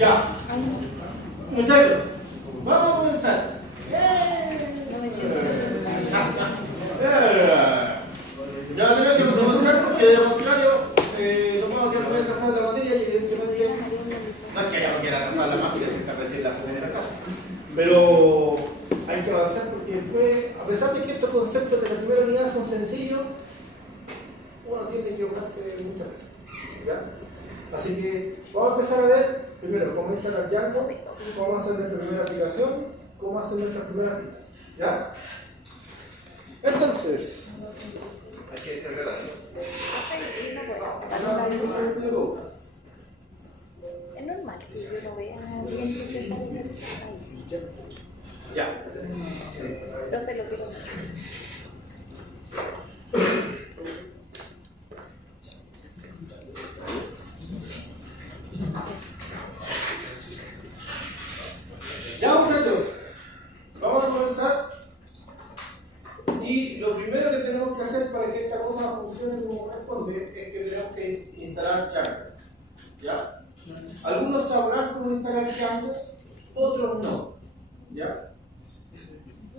Ya. Muchachos, vamos a comenzar. Ya tenemos que comenzar porque de lo contrario no vamos a poder atrasar la materia y evidentemente no es que haya que atrasar la máquina, si está recién la segunda clase. Pero hay que avanzar porque después, a pesar de que estos conceptos de la primera unidad son sencillos, uno tiende a equivocarse muchas veces. ¿Ya? Así que vamos a empezar a ver primero cómo instalar Django, cómo hacer nuestra primera aplicación, cómo hacer nuestras primeras pistas. ¿Ya? Entonces, hay que descargar algo. Es normal que yo no vea bien lo que sale en el país. Ya. Profe, lo quiero. Ya, muchachos, vamos a comenzar. Y lo primero que tenemos que hacer para que esta cosa funcione como corresponde es que tenemos que instalar Django. ¿Ya? Algunos sabrán cómo instalar Django, otros no. ¿Ya?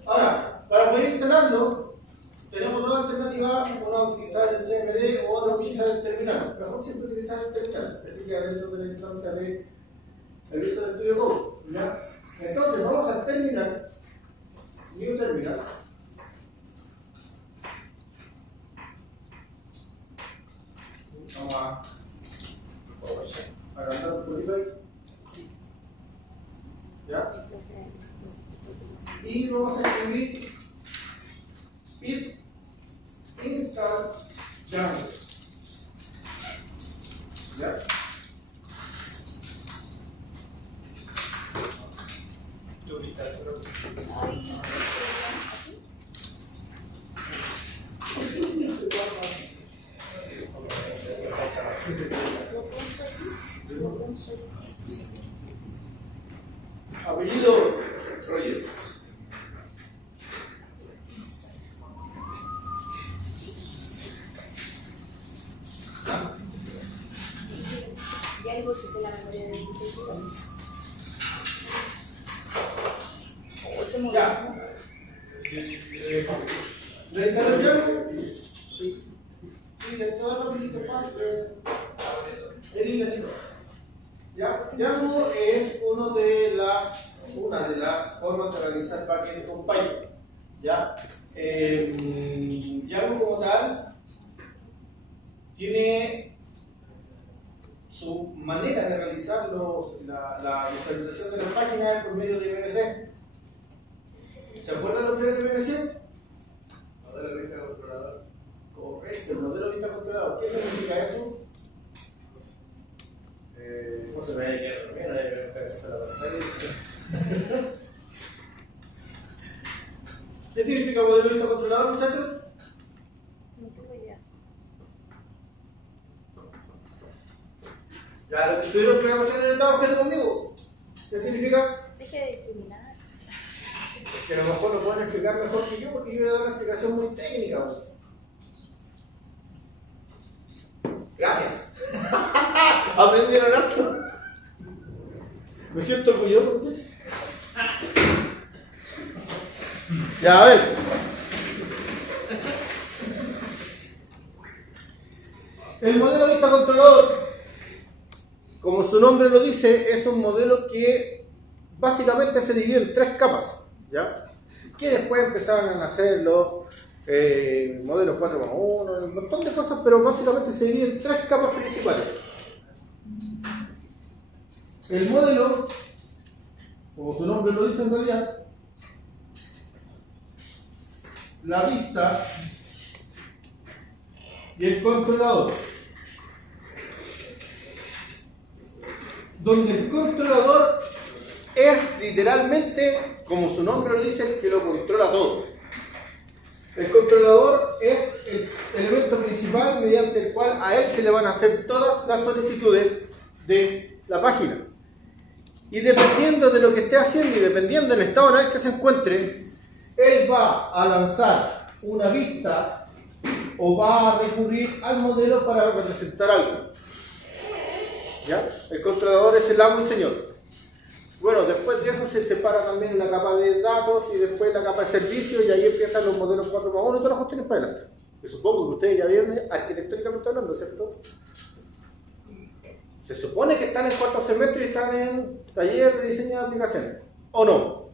Ahora, para poder instalarlo, tenemos dos alternativas: una utilizar el CMD o otra utilizar el terminal. Mejor siempre utilizar el terminal, así que dentro de la instancia de el uso del Studio Code. ¿Ya? Entonces, vamos al terminal, New Terminal. Vamos a agrandar un poquito ahí. ¿Ya? Y vamos a escribir pip install Django. ¿Ya? Apellido Roger. Ya le pusiste la memoria de 16 gigas. Ya. ¿Le instaló Django? Sí. Dice todo lo que interfaz es divertido. ¿Ya? Django es una de las formas de realizar backend con Python. ¿Ya? Django como tal tiene su manera de realizar la visualización de las páginas por medio de MVC. ¿Se acuerdan lo que era el MVC? Modelo de vista controlador. Correcto, el modelo de vista controlador. ¿Qué significa eso? No se me va a quedar también, no hay que hacer la pantalla. ¿Qué significa modelo de vista controlador, muchachos? No tengo idea. Ya, lo que estuvieron en programación en etapa objeto conmigo. ¿Qué significa? Deje de discriminar. Que a lo mejor lo pueden explicar mejor que yo, porque yo voy a dar una explicación muy técnica. Gracias. ¿Aprendieron harto? Me siento orgulloso, muchachos. Ya, a ver. El modelo de vista controlador, como su nombre lo dice, es un modelo que básicamente se divide en tres capas, ¿ya? Que después empezaron a nacer los modelos 4.1, un montón de cosas, pero básicamente se divide en tres capas principales. El modelo, como su nombre lo dice en realidad, la vista y el controlador. Donde el controlador es literalmente, como su nombre lo dice, el que lo controla todo. El controlador es el elemento principal mediante el cual a él se le van a hacer todas las solicitudes de la página. Y dependiendo de lo que esté haciendo y dependiendo del estado en el que se encuentre, él va a lanzar una vista o va a recurrir al modelo para representar algo. ¿Ya? El controlador es el amo y señor. Bueno, después de eso se separa también la capa de datos y después la capa de servicio y ahí empiezan los modelos 4x1 y todas las cuestiones para adelante. Que supongo que ustedes ya vieron arquitectónicamente hablando, ¿cierto? Se supone que están en cuarto semestre y están en taller de diseño de aplicaciones, ¿o no?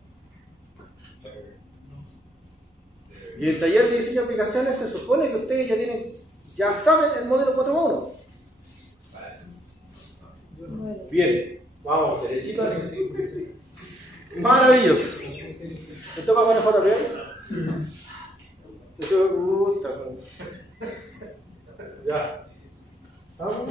Y el taller de diseño de aplicaciones se supone que ustedes ya saben el modelo 4x1. Bien, vamos, derechito al principio. Maravilloso. ¿Te toca poner foto bien? ¿Te gusta? Ya. ¿Estamos?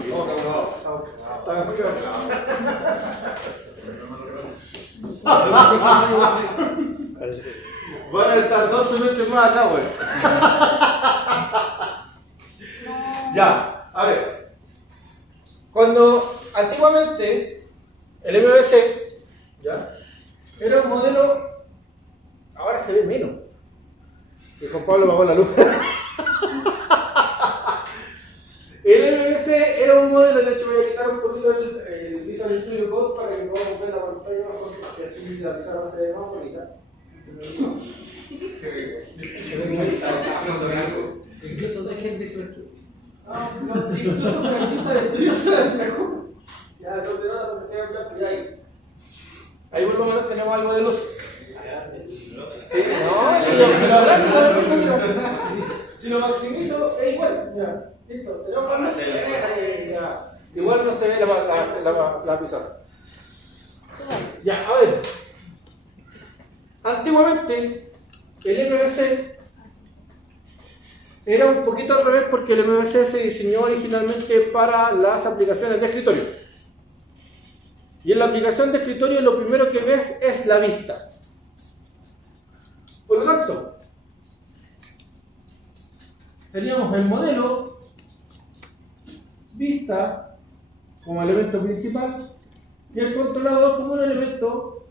Van a estar 2 semestres más acá, güey. Ya, a ver. Cuando antiguamente el MVC, ¿ya?, era un modelo, ahora se ve menos. Y Juan Pablo pagó la luz. El MVC era un modelo, de hecho voy a quitar un poquito el Visual Studio Code para que podamos ver la pantalla mejor, y así la pizarra va a ser más bonita. Incluso dejen el Visual Studio. No, sí, incluso con el Visual Studio es mejor. Ya, no te nada porque se va a hablar, pero ahí por lo menos tenemos algo de luz. Sí, si lo maximizo es igual. Ya, listo, tenemos luz. Igual no se ve la pizarra. Ya, a ver. Antiguamente el MVC era un poquito al revés porque el MVC se diseñó originalmente para las aplicaciones de escritorio. Y en la aplicación de escritorio lo primero que ves es la vista. Por lo tanto, teníamos el modelo vista como elemento principal y el controlador como un elemento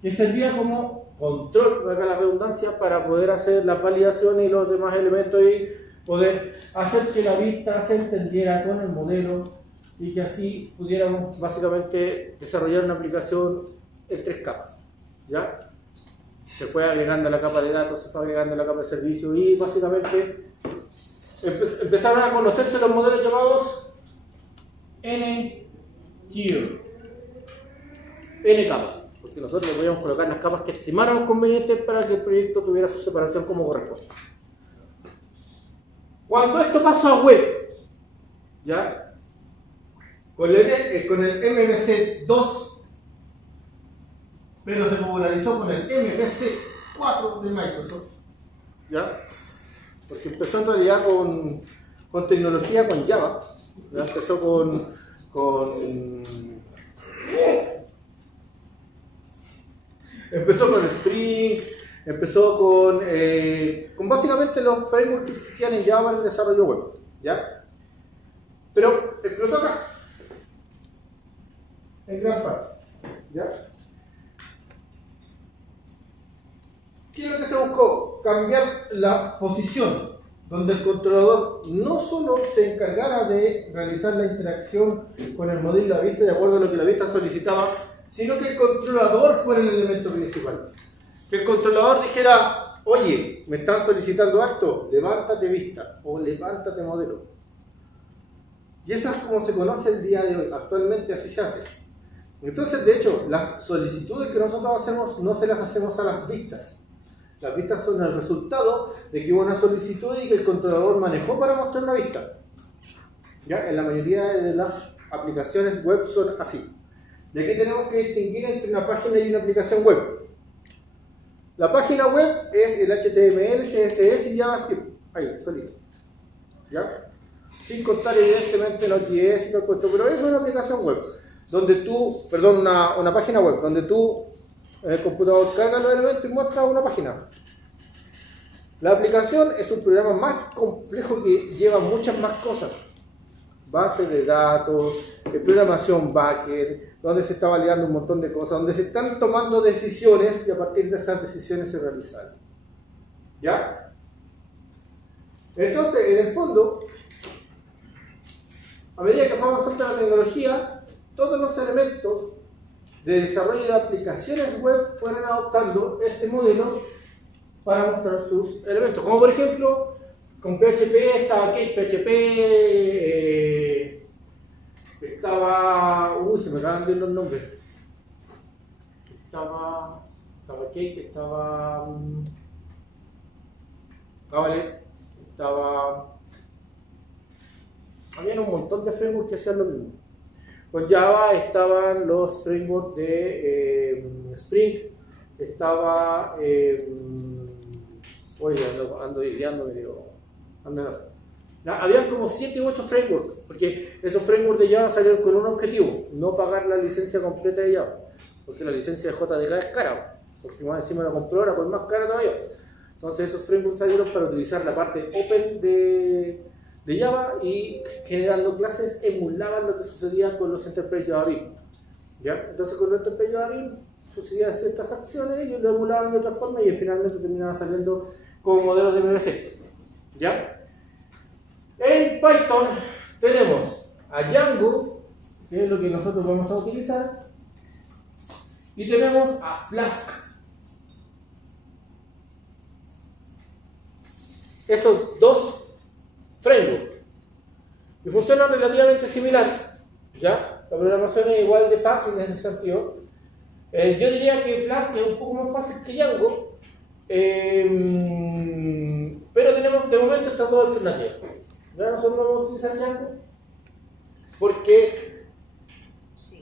que servía como control, valga la redundancia, para poder hacer las validaciones y los demás elementos y poder hacer que la vista se entendiera con el modelo y que así pudiéramos básicamente desarrollar una aplicación en 3 capas. ¿Ya? Se fue agregando la capa de datos, se fue agregando la capa de servicio y básicamente empezaron a conocerse los modelos llamados N-tier, N capas, porque nosotros le podíamos colocar las capas que estimáramos convenientes para que el proyecto tuviera su separación como corresponde. Cuando esto pasó a web, ¿ya?, con el MVC 2, pero se popularizó con el MVC 4 de Microsoft, ¿ya?, porque empezó en realidad con tecnología, con Java, ¿ya? Empezó empezó con Spring, empezó con básicamente los frameworks que existían en Java en el desarrollo web, ¿ya? Pero explotó acá, en gran parte, ¿ya? ¿Qué es lo que se buscó? Cambiar la posición, donde el controlador no solo se encargara de realizar la interacción con el modelo de la vista de acuerdo a lo que la vista solicitaba, sino que el controlador fuera el elemento principal. Que el controlador dijera, oye, me están solicitando esto, levántate vista o levántate modelo. Y eso es como se conoce el día de hoy, actualmente así se hace. Entonces, de hecho, las solicitudes que nosotros hacemos no se las hacemos a las vistas. Las vistas son el resultado de que hubo una solicitud y que el controlador manejó para mostrar una vista. ¿Ya? En la mayoría de las aplicaciones web son así. De aquí tenemos que distinguir entre una página y una aplicación web. La página web es el HTML, CSS y JavaScript. Ahí, solito. ¿Ya? Sin contar evidentemente los JS y todo el cuento, pero eso es una aplicación web. Donde tú, perdón, una página web, donde tú en el computador cargas los elementos y muestras una página. La aplicación es un programa más complejo que lleva muchas más cosas. Base de datos, programación backend, donde se está validando un montón de cosas, donde se están tomando decisiones y a partir de esas decisiones se realizan. ¿Ya? Entonces, en el fondo, a medida que fue avanzando la tecnología, todos los elementos de desarrollo de aplicaciones web fueran adoptando este modelo para mostrar sus elementos. Como por ejemplo, con PHP estaba Cake PHP, estaba... se me acaban de ir los nombres. Estaba Cake, estaba... Vale, estaba... Había un montón de frameworks que hacían lo mismo. Con Java estaban los frameworks de Spring, estaba... oye, ando ideando medio... Habían como 7 u 8 frameworks, porque esos frameworks de Java salieron con un objetivo, no pagar la licencia completa de Java, porque la licencia de JDK es cara, porque más encima la compró ahora pues más cara todavía. Entonces esos frameworks salieron para utilizar la parte open de Java y generando clases emulaban lo que sucedía con los Enterprise Java Beans. ¿Ya? Entonces con los Enterprise Java Beans sucedían ciertas acciones, ellos lo emulaban de otra forma y finalmente terminaban saliendo como modelos de MVC. ¿Ya? En Python tenemos a Django, que es lo que nosotros vamos a utilizar, y tenemos a Flask. Esos dos frameworks y funcionan relativamente similar, ¿ya? La programación es igual de fácil en ese sentido. Yo diría que Flask es un poco más fácil que Django, pero tenemos de momento estas dos alternativas. ¿Ya? Nosotros vamos a utilizar Django porque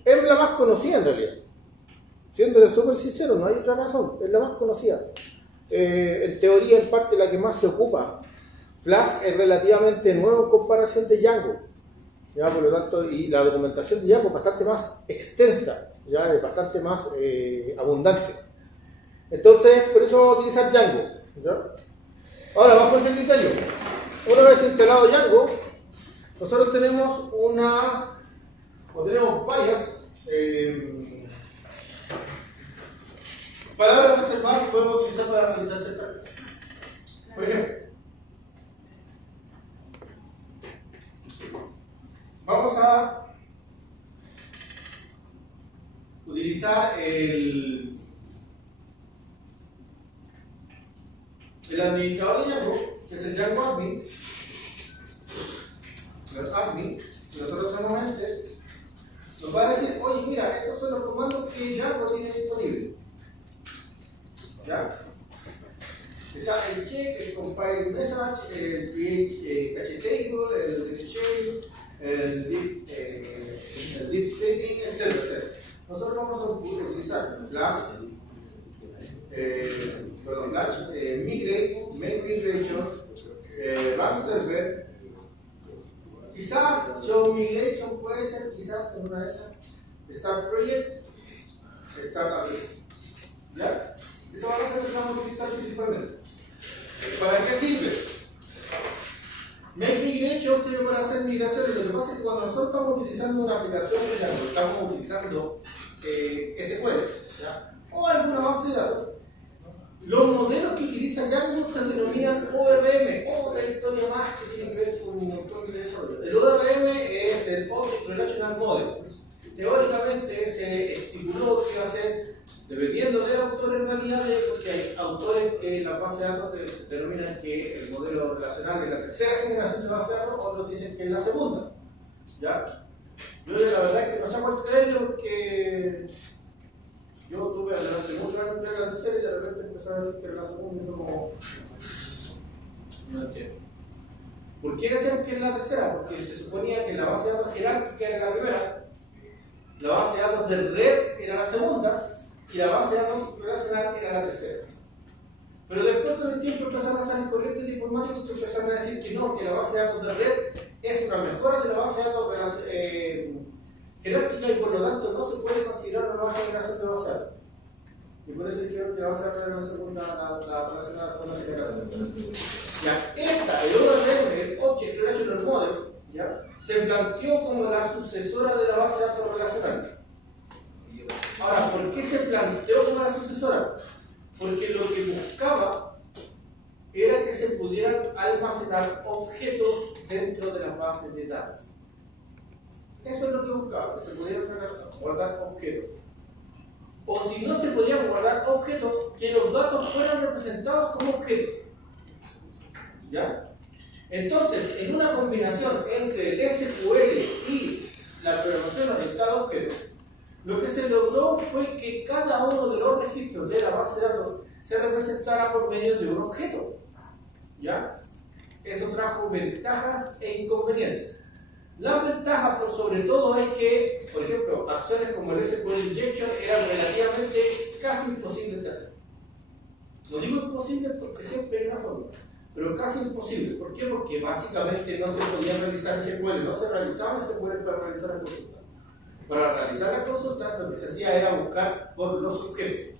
es la más conocida en realidad. Siéndole súper sincero, no hay otra razón, es la más conocida. En teoría, en parte, la que más se ocupa. Flask es relativamente nuevo en comparación de Django, ¿ya? Por lo tanto, y la documentación de Django es bastante más extensa, ¿ya? Es bastante más abundante. Entonces, por eso vamos a utilizar Django, ¿ya? Ahora, bajo ese criterio, una vez instalado Django, nosotros tenemos varias palabras reservadas que podemos utilizar para realizar ciertas cosas. Por ejemplo, vamos a utilizar el administrador de Django, que es el Django admin. El admin, si nosotros hacemos nos va a decir, oye, mira, estos son los comandos que Django tiene disponible. ¿Ya? Está el check, el compile message, el create cache table, el chain, el deep staging, etc. Nosotros vamos a utilizar Flask, migrate, make migration, run server, quizás show migration puede ser, quizás en una de esas, start project, start application. ¿Ya? Esa va a ser la que vamos a utilizar principalmente. ¿Para qué sirve? Make migration sirve para hacer migraciones. Lo que pasa es que cuando nosotros estamos utilizando una aplicación de Django, estamos utilizando SQL, ¿ya? O alguna base de datos, los modelos que utiliza Django se denominan ORM, o la historia más que tiene que ver con un montón de desarrollo. El ORM es el Object Relational Model. Teóricamente se estipuló que iba a ser, dependiendo del autor en realidad, porque hay autores que en la base de datos denominan que el modelo relacional es la tercera generación de base de datos, otros dicen que es la segunda. ¿Ya? Yo la verdad es que no sé cuál creerlo porque yo estuve durante muchos años en la tercera y de repente empezó a decir que era la segunda y fue como... No entiendo. ¿Por qué decían que era la tercera? Porque se suponía que la base de datos jerárquica era la primera, la base de datos del red era la segunda y la base de datos relacional era la tercera. Pero después con el tiempo empezaron a salir corrientes de informáticos que empezaron a decir que no, que la base de datos de red es una mejora de la base de datos jerárquica y por lo tanto no se puede considerar una nueva generación de base de datos. Y por eso dijeron que la base de datos era la segunda generación. Ya, el ORM, el Object Relational Model, ¿ya? Se planteó como la sucesora de la base de datos relacional. Ahora, ¿por qué se planteó como la sucesora? Porque lo que buscaba era que se pudieran almacenar objetos dentro de las bases de datos. Eso es lo que buscaba, que se pudieran guardar objetos. O si no se podían guardar objetos, que los datos fueran representados como objetos. ¿Ya? Entonces, en una combinación entre el SQL y la programación orientada a objetos, lo que se logró fue que cada uno de los registros de la base de datos se representara por medio de un objeto. ¿Ya? Eso trajo ventajas e inconvenientes. La ventaja, por sobre todo, es que, por ejemplo, acciones como el SQL Injection eran relativamente casi imposibles de hacer. No digo imposible porque siempre hay una forma, pero casi imposible. ¿Por qué? Porque básicamente no se podía realizar SQL, no se realizaba SQL para realizar las consultas. Para realizar las consultas, lo que se hacía era buscar por los objetos,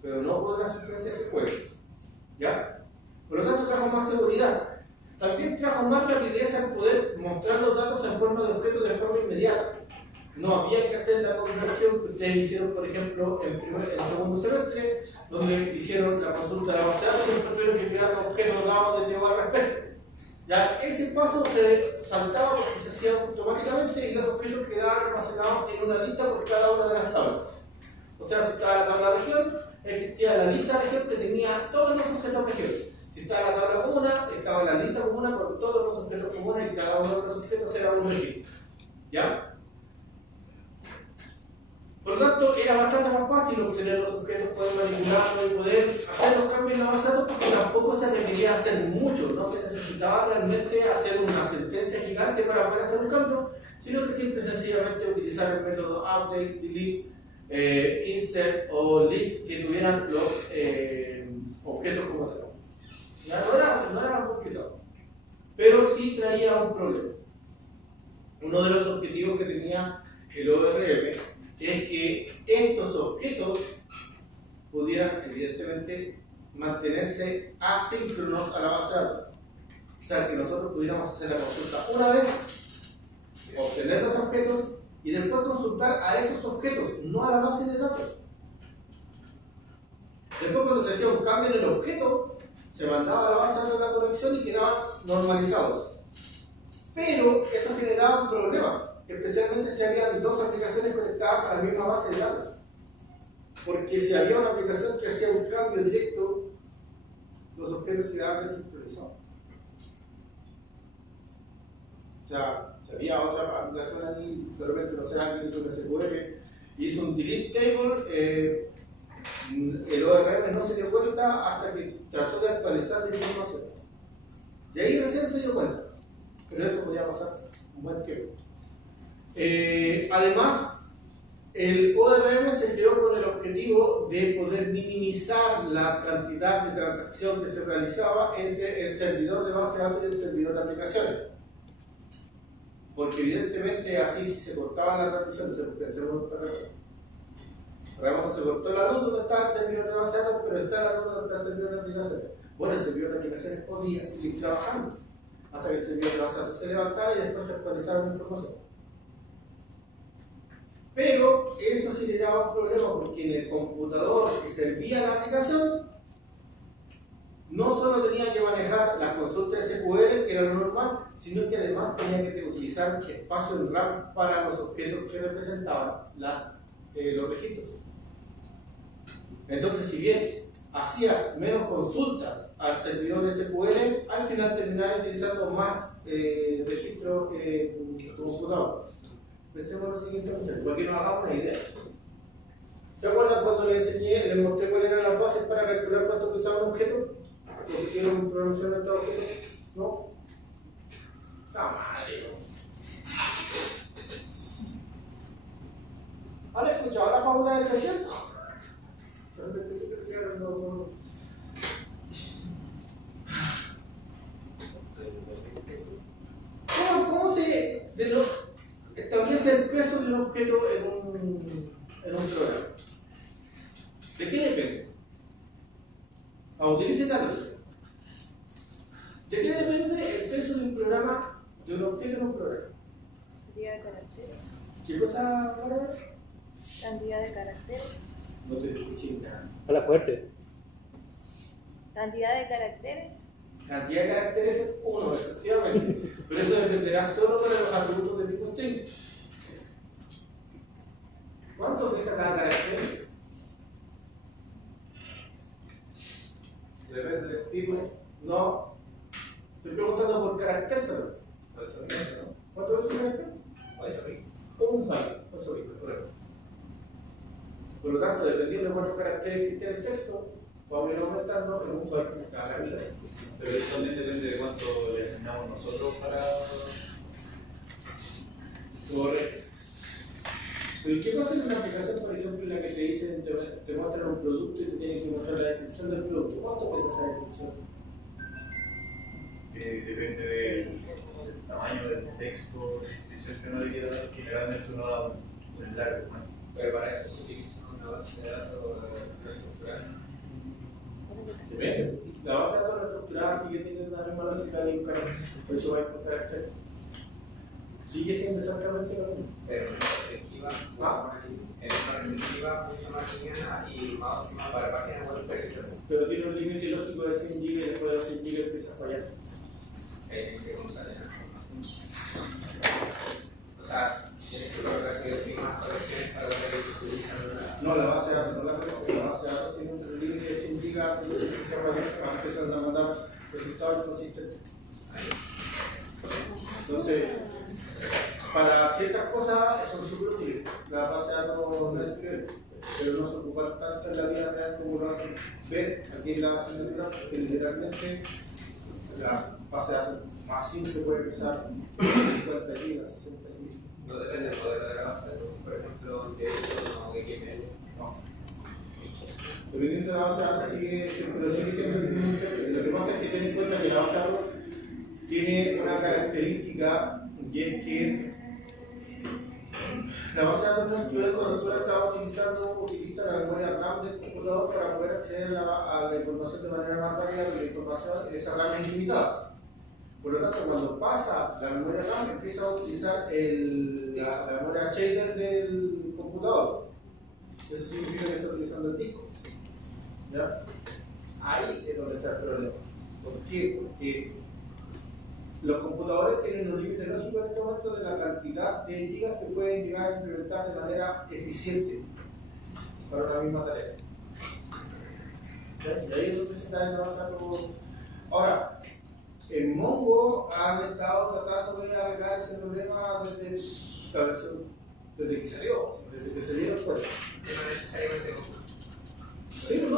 pero no por la secuencia SQL. ¿Ya? Por lo tanto, trajo más seguridad. También trajo más rapidez al poder mostrar los datos en forma de objetos de forma inmediata. No había que hacer la conversión que ustedes hicieron, por ejemplo, en el segundo semestre, donde hicieron la consulta de la base de datos y después tuvieron que crear los objetos dados de teoría al respecto. Ya ese paso se saltaba porque se hacía automáticamente y los objetos quedaban almacenados en una lista por cada una de las tablas. O sea, si estaba la tabla región, existía la lista región que tenía todos los objetos región. Si estaba la tabla comuna, estaba la lista comuna con todos los objetos comunes y cada uno de los objetos era un registro. ¿Ya? Por lo tanto, era bastante más fácil obtener los objetos, poder manipularlos y poder hacer los cambios en la base de datos porque tampoco se requería hacer mucho, no se necesitaba realmente hacer una sentencia gigante para poder hacer un cambio, sino que simple y sencillamente utilizar el método update, delete, insert o list que tuvieran los objetos como tal. Ya no era complicado, pero sí traía un problema. Uno de los objetivos que tenía el ORM es que estos objetos pudieran evidentemente mantenerse asíncronos a la base de datos. O sea, que nosotros pudiéramos hacer la consulta una vez, obtener los objetos y después consultar a esos objetos, no a la base de datos. Después, cuando se hacía un cambio en el objeto, se mandaba a la base de datos la corrección y quedaban normalizados. Pero eso generaba un problema, especialmente si había dos aplicaciones conectadas a la misma base de datos. Porque si había una aplicación que hacía un cambio directo, los objetos quedaban desincronizados. O sea, si había otra aplicación ahí, de repente, no sé, alguien hizo un SQL, hizo un delete table, el ORM no se dio cuenta hasta que trató de actualizar la información. Y ahí recién se dio cuenta. Pero eso podía pasar un buen tiempo. Además, el ORM se creó con el objetivo de poder minimizar la cantidad de transacción que se realizaba entre el servidor de base de datos y el servidor de aplicaciones. Porque evidentemente así si se cortaba la transmisión, se cortó la luz donde está el servidor de base de datos, pero está la luz donde está el servidor de aplicaciones. Bueno, el servidor de aplicaciones podía seguir trabajando hasta que el servidor de base de datos se levantara y después se actualizara la información. Pero eso generaba un problema porque en el computador que servía la aplicación no solo tenía que manejar las consultas SQL, que era lo normal, sino que además tenía que utilizar espacio en RAM para los objetos que representaban los registros. Entonces, si bien hacías menos consultas al servidor SQL, al final terminabas utilizando más registros en tu computador. Pensemos en lo siguiente, para que nos hagamos una idea. ¿Se acuerdan cuando les mostré cuáles eran las bases para calcular cuánto pesaba un objeto? Porque tiene un programación de objeto. ¿No? Está mal, ¿han escuchado la fábula del desierto? ¿Cómo se establece el peso de un objeto en un programa? ¿De qué depende? Utilice esta lógica. ¿De qué depende el peso de un programa, de un objeto en un programa? Cantidad de caracteres. ¿Qué cosa, Bárbara? Cantidad de caracteres. No te escuché nada. Habla fuerte. Cantidad de caracteres. Cantidad de caracteres es uno, efectivamente. Pero eso dependerá solo para los atributos de tipo string. ¿Cuánto pesa cada carácter? Depende del tipo. No. Estoy preguntando por carácter solo. ¿Cuánto pesa un carácter? 8 bits. Un byte. 8 bits, correcto. Por lo tanto, dependiendo de cuántos caracteres existe en el texto, vamos a ir aumentando en un byte cada carácter. Pero eso también depende de cuánto le asignamos nosotros para. Correcto. Pero ¿qué pasa en una aplicación, por ejemplo, en la que te dicen, te muestran un producto y te tienen que mostrar la descripción del producto? ¿Cuánto pesa esa descripción? Depende del tamaño del texto, que no le queda dar, generalmente uno da un largo más. Pero para eso se utiliza una base de datos estructurada. Depende. La base de datos estructurada sigue teniendo la misma lógica de un carácter. Por eso va a por carácter. Sigue siendo exactamente lo mismo. Pero en una perspectiva mucho más liviana y más óptima para páginas web específicas. Pero tiene un límite lógico de 100 GB y después de 100 GB empieza a fallar. Que funcione. O sea, tienes que lograr así más correcciones para poder utilizar una. No, la base de datos no la corrección. La base de datos tiene un límite de 100 GB y empieza a fallar para empezar a mandar resultados consistentes. Entonces, para ciertas cosas son súper útiles. La base de datos no es que, pero no se ocupan tanto en la vida real como lo hacen ver aquí en la base de datos, porque literalmente la base de datos más simple puede pesar 50 GB, 60 GB. No depende del poder de la base de datos, por ejemplo, en derecho o de XML. No. Dependiendo de la base de datos, pero sigue siendo el mismo interés. Lo que pasa es que ten en cuenta que la base de datos tiene una característica y es que la base de datos no es que cuando tú la estabas utilizando, utiliza la memoria RAM del computador para poder acceder a la información de manera más rápida, porque la información, esa RAM es limitada. Por lo tanto, cuando pasa la memoria RAM, empieza a utilizar la memoria shader del computador. Eso significa que está utilizando el disco. ¿Ya? Ahí es donde está el problema. ¿Por qué? Porque los computadores tienen un límite lógico en este momento de la cantidad de gigas que pueden llegar a implementar de manera eficiente para una misma tarea. ¿Ya? Y ahí es donde se está avanzando. Ahora, en Mongo han estado tratando de arreglar ese problema desde que salió, desde que se dieron cuenta. No necesariamente. Sí, no,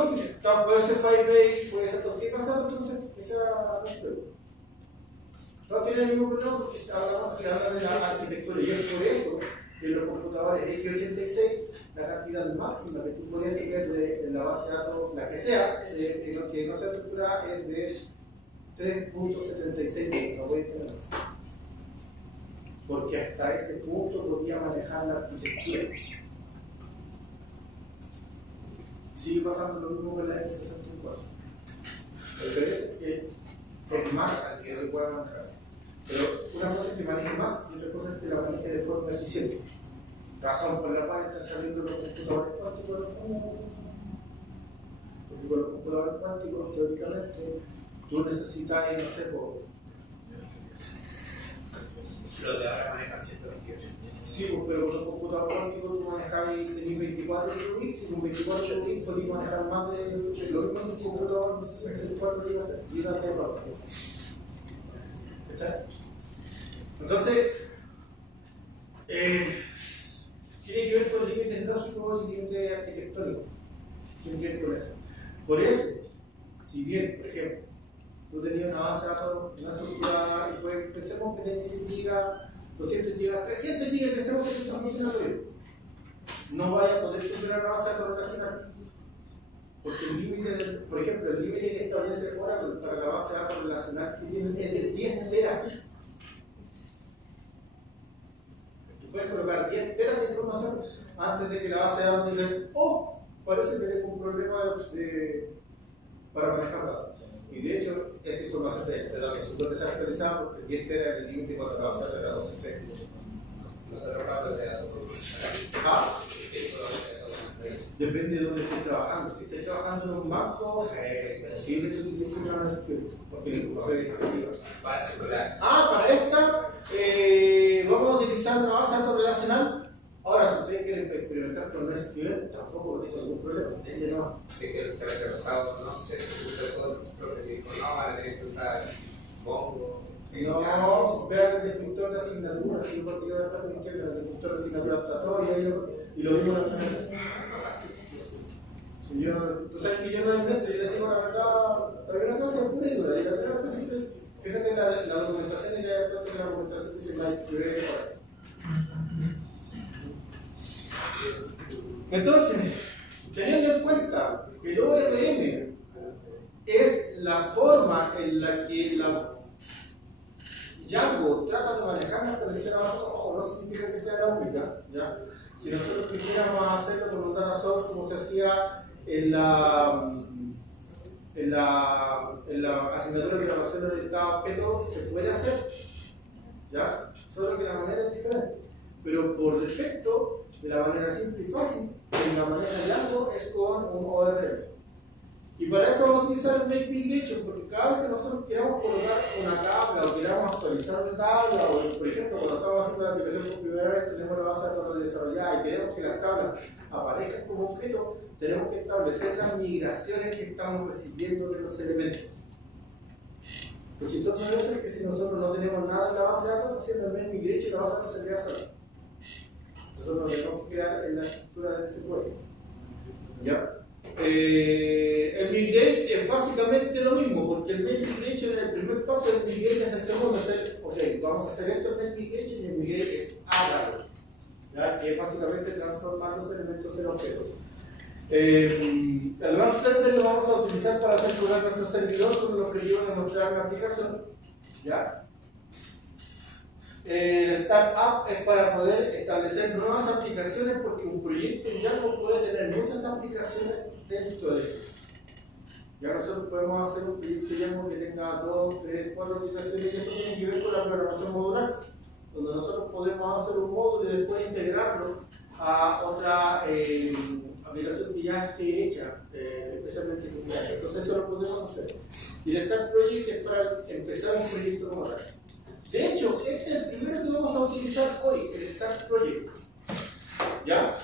puede ser Firebase, puede ser cualquier cosa, entonces que sea todos tienen el mismo problema porque se habla de la arquitectura y es por eso que en los computadores x86 la cantidad máxima que tú podías tener de la base de datos, la que sea, lo que no sea estructurada es de 3.76, no puedes tener más. Porque hasta ese punto podía manejar la arquitectura. Sigue pasando lo mismo con la x64. La diferencia es que es más que se puede manejar. Pero una cosa es que maneje más y otra cosa es que la maneje de forma eficiente. Razón por la cual están saliendo los computadores cuánticos. Porque con los computadores cuánticos, teóricamente, tú necesitas, no sé, Los de ahora manejan 128. sí, pero con los computadores cuánticos tú manejas 24 bits y con 24 bits podés manejar más de lo mismo que un computador de 64 gigas de RAM. Entonces, tiene que ver con límites lógicos y límites arquitectónicos. Tiene que ver con eso. Por eso, si bien, por ejemplo, tú tenías una base de datos no estructurada y pues pensemos que tienes 100 GB, 200 GB, 300 GB, pensemos que esto está funcionando bien. No vaya a poder superar la base de datos relacional. Porque el límite, por ejemplo, el límite que establece Oracle para la base de datos relacional que tiene es de 10 teras. Tú puedes colocar 10 teras de información antes de que la base de datos diga, oh, parece que tengo un problema para manejar datos. Y de hecho, esta información de datos súper desactualizada porque 10 teras es el límite cuando la base de datos era 12C. No se recuerda de datos. Depende de dónde estés trabajando. Si estés trabajando en un banco, es posible que utilices una NoSQL porque la información es excesiva. Para circular. Para esta, vamos a utilizar una base de datos relacional. Ahora, si ustedes quieren experimentar con pones a escribir, tampoco tengo ningún problema. No. Es que el semestre pasado no se usa todo, el profe dijo, no, van a tener que usar Mongo. No, vean el descriptor de asignatura, si yo partido de la parte izquierda, el descriptor de asignatura está todo y lo mismo en la presentación. Tú sabes que yo no invento, yo le digo la verdad, la primera clase es pura y dura, y la primera clase es, fíjate la documentación y ya después de la documentación dice más escribir. Entonces, teniendo en cuenta que el ORM es la forma en la que la Django trata de manejar nuestra lección a base, ojo, no significa que sea la única, ¿ya? Si nosotros quisiéramos hacerlo con un data source como se hacía en la asignatura de grabación orientada a objetos, se puede hacer, ¿ya? Solo que la manera es diferente. Pero por defecto, de la manera simple y fácil, en la manera de Django es con un ORM. Y para eso vamos a utilizar el Make Migration, porque cada vez que nosotros queramos colocar una tabla o queramos actualizar una tabla, o por ejemplo, cuando estamos haciendo la aplicación por primera vez, tenemos la base de datos desarrollada y queremos que las tablas aparezcan como objeto, tenemos que establecer las migraciones que estamos recibiendo de los elementos. Lo chistoso de eso es que si nosotros no tenemos nada en la base de datos, haciendo el Make Migration, la base de datos se crea sola. Nosotros tenemos que crear en la estructura de ese código. ¿Ya? El migrate es básicamente lo mismo, porque el make migration es el primer paso, el migrate es el segundo. Es el, ok, vamos a hacer esto en make migration y el migrate es hágalo, ¿ya? Que es básicamente transformar los elementos en objetos. El Advanced Server lo vamos a utilizar para hacer jugar nuestro servidor con el objetivo de mostrar una aplicación, ¿ya? El Startup es para poder establecer nuevas aplicaciones, porque un proyecto en Django puede tener muchas aplicaciones dentro de eso. Ya nosotros podemos hacer un proyecto Django que tenga 2, 3, 4 aplicaciones, y eso tiene que ver con la programación modular, donde nosotros podemos hacer un módulo y después integrarlo a otra aplicación que ya esté hecha, especialmente con Django. Entonces eso lo podemos hacer. Y el Start Project es para empezar un proyecto como tal. De hecho, este es el primero que vamos a utilizar hoy, el Start Project. ¿Ya?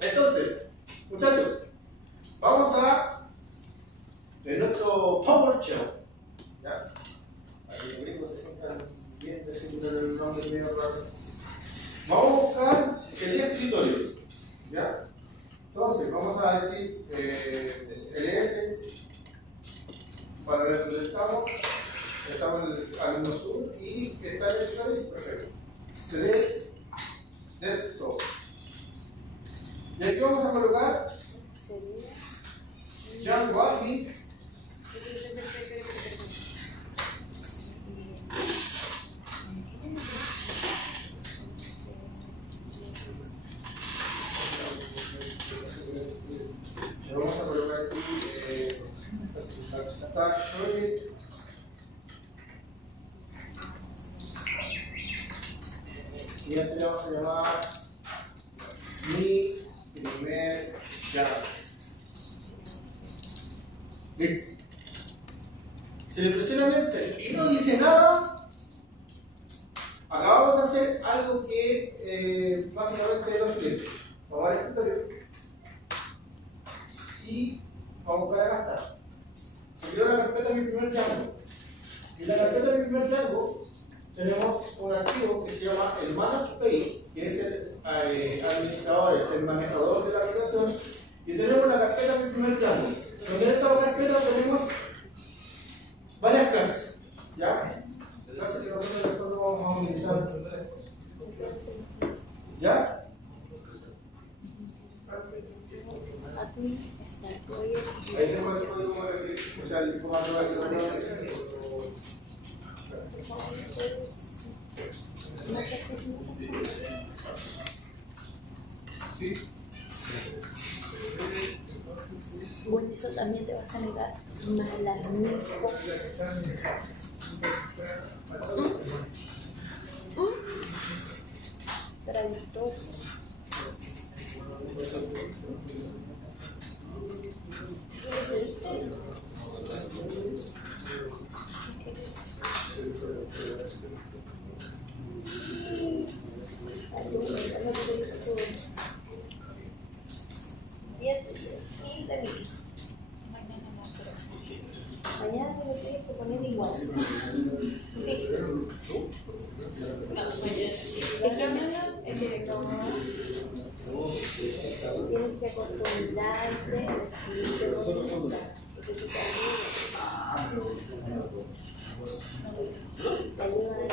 Entonces, muchachos, vamos a nuestro PowerShell. ¿Ya? Aquí los gringos se sientan bien, decirle el nombre medio raro. Vamos a buscar el escritorio. ¿Ya? Entonces, vamos a decir ls para ver dónde estamos. Estamos en el alumno sur y está en el escritorio, perfecto. CD desktop. Y aquí vamos a colocar Django Admin. Y vamos a colocar aquí Start Project. Y este le vamos a llamar mi primer Django. Listo. Si le presiona Enter y no dice nada, acabamos de hacer algo que básicamente es lo siguiente. Vamos al escritorio y vamos a buscar acá está. Se creó la carpeta mi primer Django. Y en la carpeta mi primer Django tenemos un archivo que se llama el ManagePage, que es el administrador, es el manejador de la aplicación, y tenemos la carpeta mi primer Django. En esta carpeta tenemos varias clases, ¿ya? Clases que nosotros vamos a utilizar. ¿Ya? Ahí tenemos el código, o sea, el comando de acción. Sí. Bueno, eso también te vas a negar malamito. Traductor. Tienes que acostumbrarte a escribirte bonita, porque eso te ayuda. Te ayuda a la